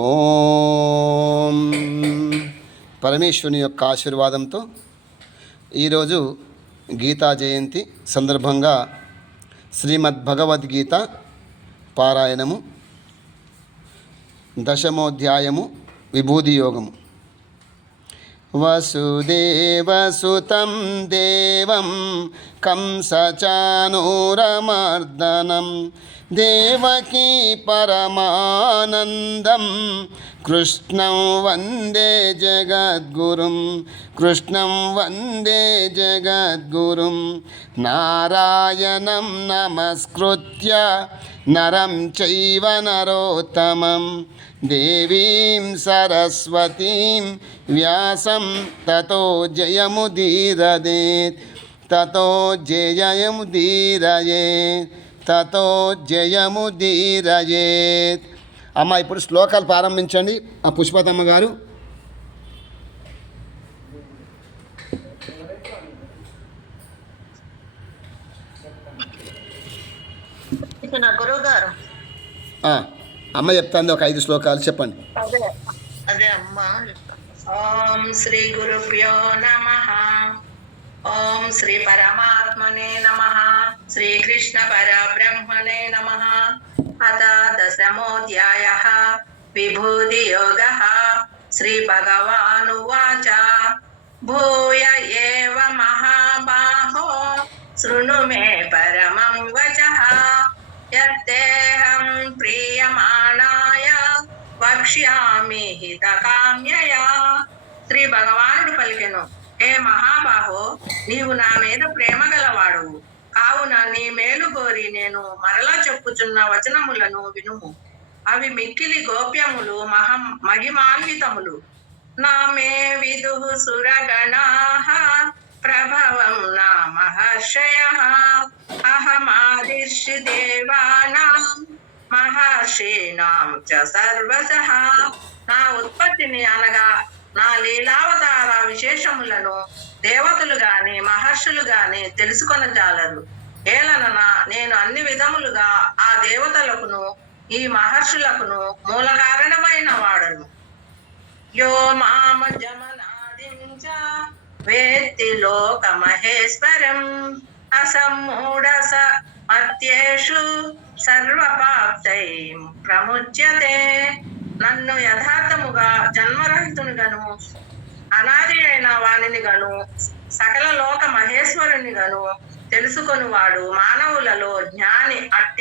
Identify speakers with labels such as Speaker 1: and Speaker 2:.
Speaker 1: ఓం. పరమేశ్వరుని యొక్క ఆశీర్వాదంతో ఈరోజు గీతా జయంతి సందర్భంగా శ్రీమద్ భగవద్గీత పారాయణము దశమోధ్యాయము విభూది యోగము. వసుదేవసుతం దేవం కంసచానూరమర్దనం దేవకీ పరమానందం కృష్ణం వందే జగద్గురుం కృష్ణం వందే జగద్గురుం. నారాయణం నమస్కృత్య నరం చైవ నరోత్తమం. దేవీం సరస్వతీం వ్యాసం తతో జయముదీరదేత్ తతో జయముదీరయేత్ తతో జయముదీరయేత్ అమ్మ ఇప్పుడు శ్లోకాలు ప్రారంభించండి. ఆ పుష్పతమ్మ గారు. అమ్మ చెప్తాంది ఒక ఐదు శ్లోకాలు చెప్పండి.
Speaker 2: అదే అమ్మా ఓం శ్రీ గురుభ్యో నమ. ఓం శ్రీ పరమాత్మనే నమ. శ్రీకృష్ణ పరబ్రహ్మణే దశమోధ్యాయ విభూతి యోగ శ్రీ భగవానువాచ భూయ ఏవ మహాబాహో శృణు మే పరమం వచః యత్తేహం ప్రియమాణాయ వక్ష్యామి హితకామ్యయా శ్రీ భగవానుడు పలికెను ఏ మహాబాహో నీవు నా మీద ప్రేమ గలవాడు కావున నీ మేలు కోరి నేను మరలా చెప్పుచున్న వచనములను వినుము. అవి మిక్కిలి గోప్యములు మహం మహిమాన్వితములు. నా మే విదు సురగణా ప్రభవం నా మహర్షయ. అహమాదిర్షి దేవానాం మహర్షీణాం చ సర్వస నా ఉత్పత్తిని అనగా నా లీలావత విశేషములను దేవతలు గాని మహర్షులు గాని తెలుసుకొనజాలరు. ఏలనన నేను అన్ని విధములుగా ఆ దేవతలకును ఈ మహర్షులకును మూల కారణమైన వాడను. యో మామ జమనాదించ వేత్తి లోకమహేశ్వరం అసమ్మూఢస మత్యేషు సర్వపాప్తై ప్రముచ్యతే. నన్ను యథార్థముగా జన్మరహితునిగను అనాది అయిన వాణిని గను సకల లోక మహేశ్వరుని గను తెలుసుకొని వాడు మానవులలో జ్ఞాని అట్టి